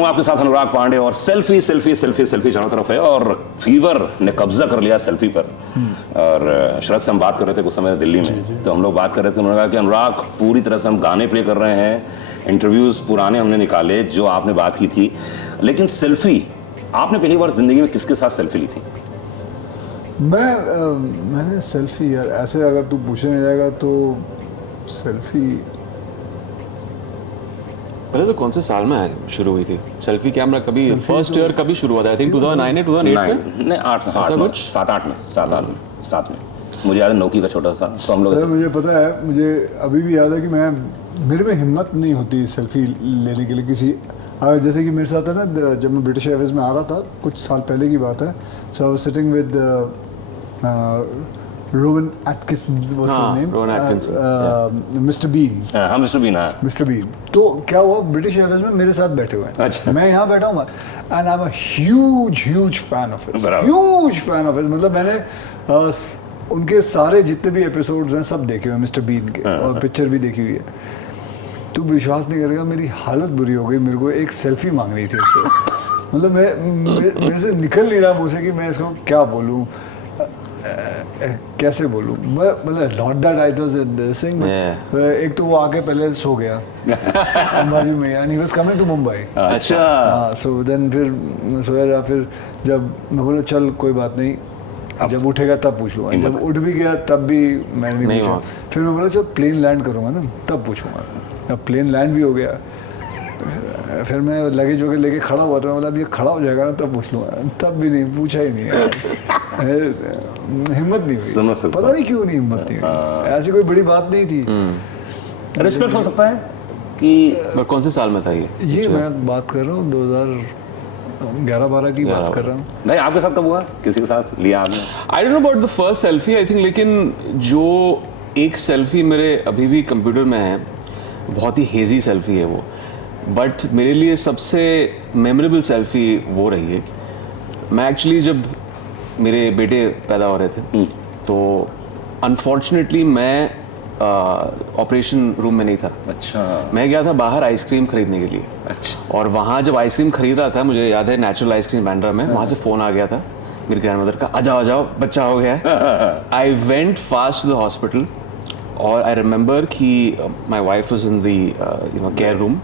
हूँ आपके साथ अनुराग पांडे और सेल्फी सेल्फी सेल्फी सेल्फी चारों तरफ है और फीवर ने कब्जा कर लिया सेल्फी पर। और शरद से हम बात कर रहे थे कुछ समय दिल्ली में, तो हम लोग बात कर रहे थे, उन्होंने कहा कि अनुराग पूरी तरह से हम गाने प्ले कर रहे हैं, इंटरव्यूज पुराने हमने निकाले जो आपने बात की थी, लेकिन सेल्फी आपने पहली बार जिंदगी में किसके साथ सेल्फी ली थी? मैंने सेल्फी, यार ऐसे अगर तू पूछने जाएगा तो सेल्फी पहले तो कौन से साल में शुरू हुई थी सेल्फी कैमरा? कभी फर्स्ट ईयर कभी शुरू हुआ था? आई थिंक 2009 या 2008 में? नहीं 8 कुछ 7 में मुझे याद है, नोकी का छोटा सा, तो हम लोग मुझे पता है, मुझे अभी भी याद है कि मेरे में हिम्मत नहीं होती सेल्फी लेने के लिए किसी, जैसे कि मेरे साथ है ना, जब मैं ब्रिटिश एयरवेज में आ रहा था कुछ साल पहले की बात है, so I was sitting with Rowan Atkinson, mister Bean. हाँ मिस्टर बीन, हाँ मिस्टर बीन। तो क्या हुआ, ब्रिटिश एयरवेज में मेरे साथ बैठे हुए हैं, अच्छा। मैं यहाँ बैठा हूँ and I am a huge fan of it, huge fan of it. मतलब मैंने उनके सारे जितने भी एपिसोड्स हैं सब देखे हुए हैं मिस्टर बीन के, और पिक्चर भी देखी हुई है। तू विश्वास नहीं करेगा, मेरी हालत बुरी हो गई, मेरे को एक सेल्फी मांगनी थी उससे। मतलब मेरे से निकल नहीं रहा मुझसे कि मैं इसको क्या बोलूँ, कैसे बोलूँ। मतलब not that I was sing, एक तो वो आके पहले सो गया अंबाजी में, and he was coming to Mumbai. अच्छा। हाँ, सो देन फिर सोया रहा, फिर जब मैं बोला चल कोई बात नहीं, जब उठेगा तब पूछ लूँगा। जब उठ भी गया तब भी मैंने नहीं पूछा। फिर मैं बोला चल प्लेन लैंड करूँगा ना तब पूछूंगा। अब प्लेन लैंड भी हो गया, फिर मैं लगेज वगैरह लेके खड़ा हुआ था, मैं बोला अब ये खड़ा हो जाएगा ना तब पूछ लूँगा, तब भी नहीं पूछा ही नहीं यार। हिम्मत नहीं हुई, पता नहीं क्यों नहीं हिम्मत नहीं हुई, ऐसी कोई बड़ी बात नहीं थी। रिस्पेक्ट हो सकता है कि कौन से साल में था ये मैं बात कर रहा हूँ 2011-12 की बात कर रहा हूँ। नहीं आपके साथ कब हुआ, किसी के साथ लिया आपने? I don't know about the first selfie I think, लेकिन जो एक सेल्फी मेरे अभी भी कंप्यूटर में है, बहुत ही हेजी सेल्फी है वो, बट मेरे लिए सबसे मेमोरेबल सेल्फी वो रही है। मैं एक्चुअली जब मेरे बेटे पैदा हो रहे थे तो अनफॉर्चुनेटली मैं ऑपरेशन रूम में नहीं था। अच्छा। मैं गया था बाहर आइसक्रीम खरीदने के लिए। अच्छा। और वहाँ जब आइसक्रीम खरीद रहा था, मुझे याद है नेचुरल आइसक्रीम बैंड्रा में, वहाँ से फ़ोन आ गया था मेरी ग्रैंडमदर का, आ जाओ बच्चा हो गया है। I went fast to the hospital और आई रिमेंबर कि my wife was in the care room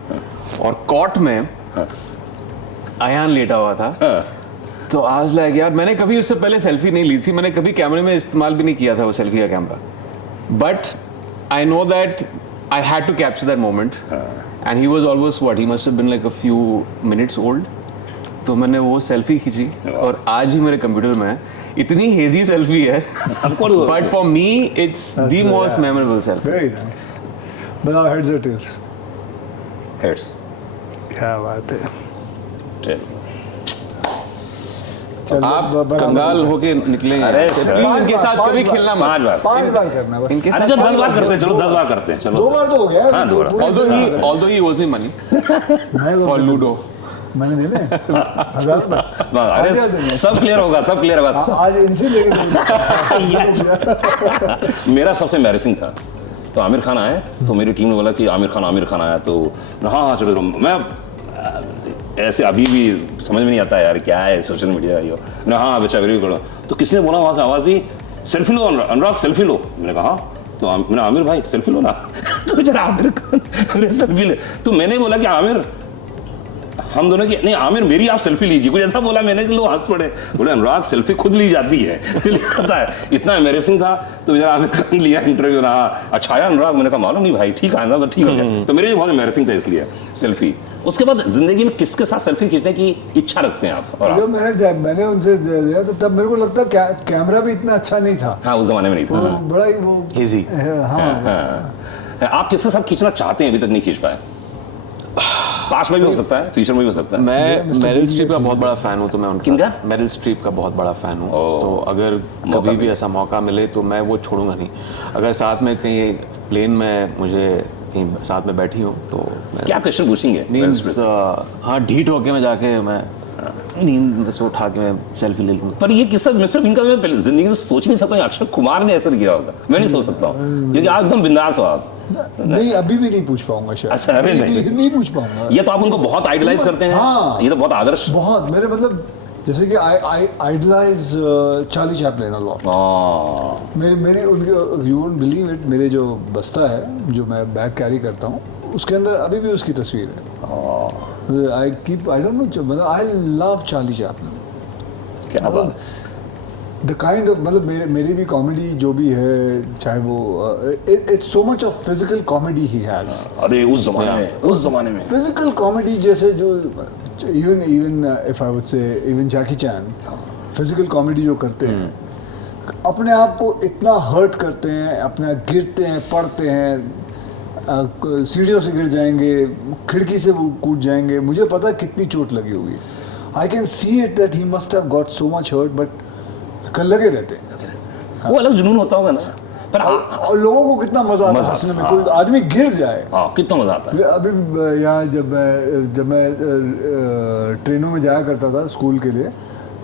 और कॉट में अयान लेटा हुआ था। तो आज लाइक यार मैंने कभी उससे पहले सेल्फी नहीं ली थी, मैंने कभी कैमरे में इस्तेमाल भी नहीं किया था वो सेल्फी का camera, but I know that I had to capture that moment and he was almost what he must have been like a few minutes old. तो मैंने वो सेल्फी खींची और आज ही मेरे कंप्यूटर में इतनी हेजी सेल्फी है, but for me it's the most memorable selfie. Very nice. बताओ हेड्स और टेल्स? हेड्स। क्या बात है। आप कंगाल होके निकलेंगे। अरे इनके साथ कभी खेलना मत। 5 बार करना बस। इनके अरे साथ चलो 10 बार करते हैं, चलो 10 बार करते हैं, चलो 2 बार तो हो गया। हाँ, 2 बार। although he owes me money for Ludo. मैंने देने 1000 रुपए। अरे सब क्लियर होगा, सब क्लियर होगा। आज इनसे लेके मेरा सबसे एम्बैरेसिंग था, तो आमिर खान आए, तो मेरी टीम ने बोला कि आमिर खान आया, तो हाँ चलो। मैं ऐसे अभी भी समझ में नहीं आता यार क्या है सोशल मीडिया ये ना। हाँ बच्चा वेरी गुड। तो किसी ने बोला वहाँ से आवाज़ दी, सेल्फी लो अनुराग, सेल्फी लो। मैंने कहा तो मैंने आमिर भाई सेल्फी लो ना। तो बेचारा आमिर खान अरे सेल्फी ले, तो मैंने बोला कि आमिर हम दोनों की नहीं, आमिर मेरी आप सेल्फी लीजिए, कुछ ऐसा बोला मैंने कि लोग हंस पड़े, बोले अनुराग सेल्फी खुद ली जाती है। पता है इतना एम्बैरेसिंग था। तो बेचारा आमिर खान लिया इंटरव्यू ना, अच्छा आया अनुराग? मैंने कहा मालूम नहीं भाई, ठीक है ना, ठीक हो गया। तो मेरे लिए बहुत एम्बैरेसिंग था इसलिए सेल्फी। उसके बाद जिंदगी में किसके साथ सेल्फी खींचने की इच्छा रखते हैं आप? और जब मैंने उनसे दिया तो तब मेरे को लगता कैमरा भी इतना अच्छा नहीं था। हाँ उस जमाने में नहीं था, बड़ा ही वो हेजी। आप किसके साथ खींचना चाहते हैं, अभी तक नहीं खींच पाए? पास में भी हो सकता है, फ्यूचर में भी हो सकता है। मैं मेरिल स्ट्रीप का बहुत बड़ा फैन हूँ, तो मैं उनका मेरिल स्ट्रीप का बहुत बड़ा फैन हूँ। तो अगर कभी भी ऐसा मौका मिले तो मैं वो छोड़ूंगा नहीं। अगर साथ में कहीं प्लेन में मुझे कहीं साथ में बैठी हूँ तो क्या क्वेश्चन पूछेंगे? मीन्स हाँ ढीठ होके मैं जाके मैं नींद से उठा के मैं सेल्फी ले लूँ। पर ये किस्सा मिस्टर बीन का मैं पहले जिंदगी में सोच नहीं सकता हूँ अक्षय कुमार ने ऐसा किया होगा, मैं नहीं सोच सकता हूँ क्योंकि आप एकदम बिंदास हो आप। नहीं अभी भी नहीं पूछ पाऊंगा शायद। अच्छा, अरे नहीं पूछ पाऊंगा। ये तो आप उनको बहुत आइडलाइज करते हैं। हाँ। ये तो बहुत आदर्श। बहुत मेरे मतलब जैसे कि I idolise Charlie Chaplin a lot. मेरे उनके यू वोंट बिलीव इट, मेरे जो बस्ता है जो मैं बैग कैरी करता हूँ उसके अंदर अभी भी उसकी तस्वीर है। आई डोंट नो मतलब आई लव चार्ली चैपलिन। क्या बात। द काइंड ऑफ मतलब मेरी भी कॉमेडी जो भी है चाहे वो it's so much of physical comedy he has. अरे उस जमाने में फिजिकल कॉमेडी जैसे जो even if I would say even Jackie chain physical comedy जो करते हैं अपने आप को इतना हर्ट करते हैं, अपने गिरते हैं, पड़ते हैं, सीढ़ियों से गिर जाएंगे, खिड़की से वो कूद जाएंगे, मुझे पता है कितनी चोट लगी होगी। I can see it that he must have got so much hurt but कर लगे रहते हैं। वो अलग जुनून होता होगा ना। पर और लोगों को कितना मजा आता है हंसने में। कोई आदमी गिर जाए कितना मजा आता है। अभी यहाँ जब मैं ट्रेनों में जाया करता था स्कूल के लिए,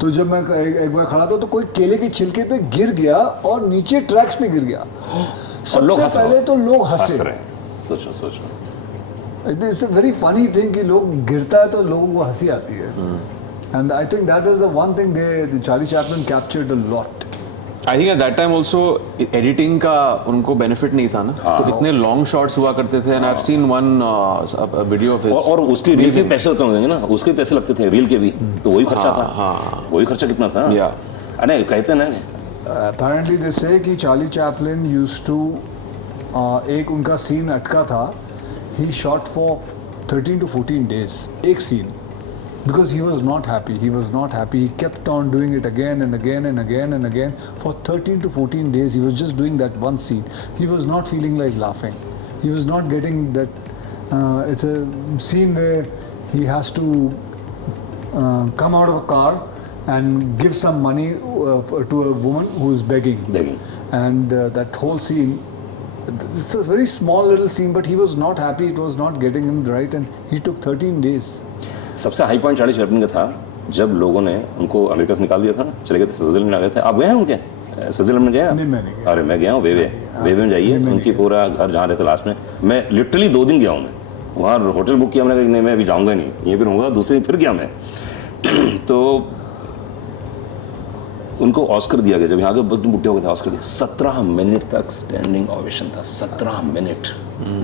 तो जब मैं एक बार खड़ा था तो कोई केले के छिलके पे गिर गया और नीचे ट्रैक्स पे गिर गया। सबसे पहले तो लोग हंसे। सोचो it's a very funny thing कि लोग गिरता है तो लोगों को हंसी आती है। And I think that is the one thing they Charlie Chaplin captured a lot. I think at that time also editing का उनको बेनिफिट नहीं था ना, तो इतने लॉन्ग शॉट्स हुआ करते थे। And I have seen one video of और उसकी रील के पैसे होते होंगे ना, उसके पैसे लगते थे रील के भी, तो वही खर्चा था। वही खर्चा कितना था। अरे कहते ना apparently they say कि चार्ली चैपलिन used to एक उनका सीन अटका था, he shot for 13 to 14 days एक scene, because he was not happy. He kept on doing it again and again and again and again for 13 to 14 days. He was just doing that one scene. He was not feeling like laughing. He was not getting that. It's a scene where he has to come out of a car and give some money to a woman who is begging. And that whole scene, it's a very small little scene, but he was not happy. It was not getting him right, and he took 13 days. सबसे high point Charlie Chaplin का था जब लोगों ने उनको America से निकाल दिया था ना, चले गए थे स्विट्जरलैंड आ गए थे। आप गए हैं उनके स्विट्जरलैंड में? गए? नहीं, मैं नहीं गया। अरे मैं गया हूँ वेवे में जाइए, उनकी पूरा घर जहाँ रहते लास्ट में। मैं लिटरली 2 दिन गया हूँ। मैं वहाँ होटल बुक किया, मैंने कहा नहीं मैं अभी जाऊँगा नहीं, यहीं पर रहूँगा। दूसरे दिन फिर गया मैं तो उनको ऑस्कर दिया गया। जब यहाँ के बुढ़े हो गए थे ऑस्कर दिया, 17 मिनट तक स्टैंडिंग ओवेशन था। 17 मिनट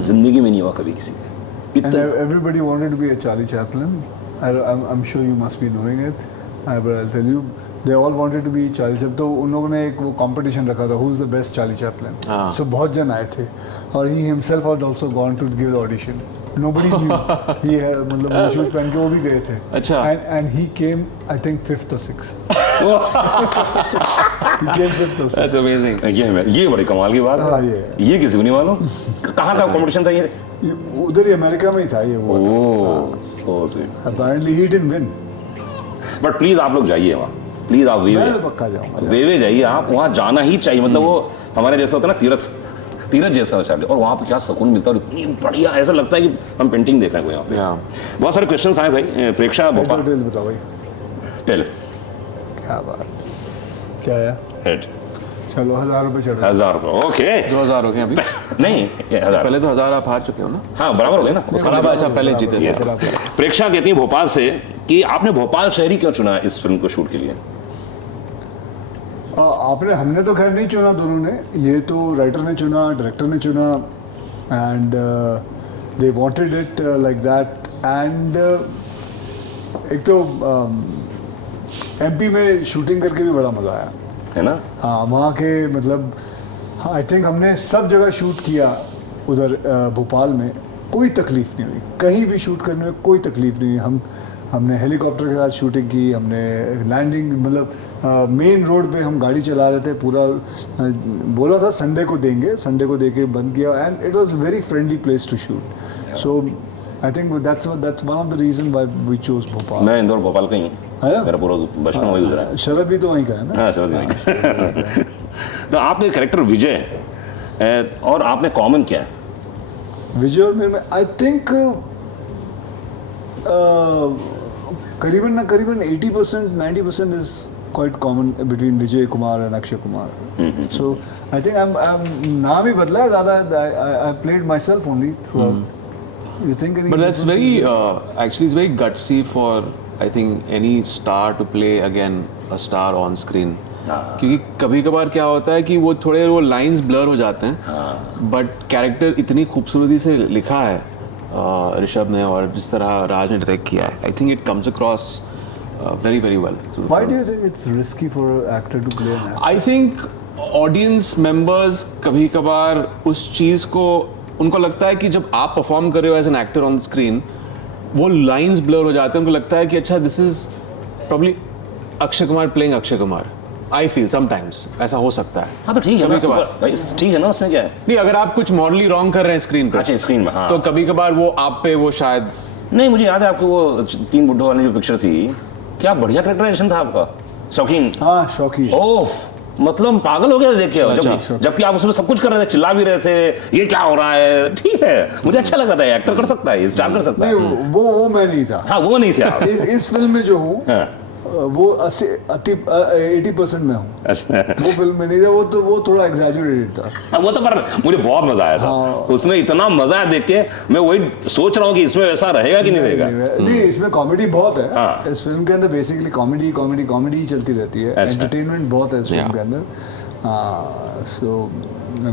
जिंदगी में नहीं हुआ कभी किसी का। And everybody wanted to be a Charlie Chaplin. I'm sure you must be knowing it. But I'll tell you, they all wanted to be Charlie Chaplin. तो उन लोगों ने एक वो competition रखा था, who's the best Charlie Chaplin. So बहुत जन आए थे और he himself had also gone to give the audition. Nobody knew. He मतलब वो शूज पहन के वो भी गए थे। अच्छा। And he came, I think 5th or 6th. He came 5th or 6th. That's amazing. ये बड़ी कमाल की बात है। ये किसी को नहीं मालूम। कहाँ का कंपटीशन था ये? उधर ही अमेरिका में ही था ये वो। Apparently he didn't win. But please आप लोग जाइए वहाँ, प्लीज आप वेवे। मैं पक्का जाऊँगा। वेवे जाइए आप, वहाँ जाना ही चाहिए। मतलब वो हमारे जैसा होता है ना, तीरथ जैसा हो चार्ली। और वहाँ पे क्या सुकून मिलता है, और इतनी बढ़िया, ऐसा लगता है कि हम पेंटिंग देख रहे हैं कोई यहाँ पे। बहुत सारे क्वेश्चंस आए भाई। प्रेक्षा भोपाल बताओ भाई। टेल। क्या बात, क्या है? हेड। चलो 1000 रुपये चढ़ो। 1000 रुपये, ओके। 2000 हो गए अभी? नहीं 1000 पहले तो 1000 आप हार चुके हो ना। हाँ बराबर हो गए ना। अच्छा पहले जीते थे। प्रेक्षा कहती है भोपाल से कि आपने भोपाल शहर ही क्यों चुना इस फिल्म को शूट के लिए? हमने तो खैर नहीं चुना, दोनों ने, ये तो राइटर ने चुना, डायरेक्टर ने चुना, and they wanted it like that. And एक तो एमपी में शूटिंग करके भी बड़ा मज़ा आया, है ना। हाँ वहाँ के मतलब आई थिंक हमने सब जगह शूट किया उधर भोपाल में, कोई तकलीफ़ नहीं हुई, कहीं भी शूट करने में कोई तकलीफ़ नहीं हुई। हमने हेलीकॉप्टर के साथ शूटिंग की, हमने लैंडिंग मतलब मेन रोड पे हम गाड़ी चला रहे थे पूरा। बोला था संडे को देंगे, संडे को देके बंद किया, and it was very friendly place to shoot. So I think that's one of the reason why we chose Bhopal. मैं इंदौर भोपाल का ही हूँ, मेरा पूरा बचपन वही गुजरा है। शरद भी तो वहीं का है ना? हाँ शरद वहीं। तो आपने कैरेक्टर विजय और आपने कॉमन क्या है? विजय और मेरे में आई थिंक करीबन 80% 90% is quite common between Vijay Kumar and Akshay Kumar. So I think I'm नाम ही बदला है ज़्यादा. I played myself only throughout. You think any? But that's very actually it's very gutsy for I think any star to play again a star on screen. क्योंकि कभी कभार क्या होता है कि वो थोड़े वो लाइंस ब्लर हो जाते हैं बट कैरेक्टर इतनी खूबसूरती से लिखा है ऋषभ ने और जिस तरह राज ने डायरेक्ट किया है I think it comes across very very well. Why do you think it's risky for an actor to play an actor? I think audience members कभी कभार उस चीज़ को उनको लगता है कि जब आप परफॉर्म कर रहे हो as an actor on the screen वो लाइंस ब्लर हो जाते हैं उनको लगता है कि अच्छा this is probably Akshay Kumar playing Akshay Kumar I feel sometimes ऐसा हो सकता है. हाँ तो ठीक है कभी ना, कभार भाई ठीक है ना, उसमें क्या है. नहीं अगर आप कुछ मॉडली रॉन्ग कर रहे हैं स्क्रीन पे अच्छा स्क्रीन में, हाँ तो कभी कभार वो आप पे वो शायद नहीं. मुझे याद है आपको वो 3 बुड्ढों वाली जो पिक्चर थी, क्या बढ़िया कैरेक्टराइजेशन था आपका. शौकीन, हाँ शौकीन. ओफ मतलब पागल हो गया देख के. अच्छा। जबकि आप उसमें सब कुछ कर रहे थे, चिल्ला भी रहे थे, ये क्या हो रहा है. ठीक है, मुझे अच्छा लगा था, एक्टर कर सकता है, स्टार कर सकता है. नहीं वो मैं नहीं था. हाँ वो नहीं थे आप. इस फिल्म में जो हूँ हाँ. वो 80% में हूँ. अच्छा. वो फिल्म में नहीं था. वो थोड़ा एग्जैजरेटेड था. हाँ, वो तो पर मुझे बहुत मजा आया था. उसमें इतना मजा आया देख के, मैं वही सोच रहा हूँ कि इसमें वैसा रहेगा कि नहीं रहेगा. नहीं इसमें कॉमेडी बहुत है. हाँ. इस फिल्म के अंदर बेसिकली कॉमेडी ही चलती रहती है. अच्छा. एंटरटेनमेंट बहुत है इस फिल्म के अंदर. सो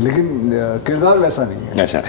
लेकिन किरदार वैसा नहीं है. अच्छा.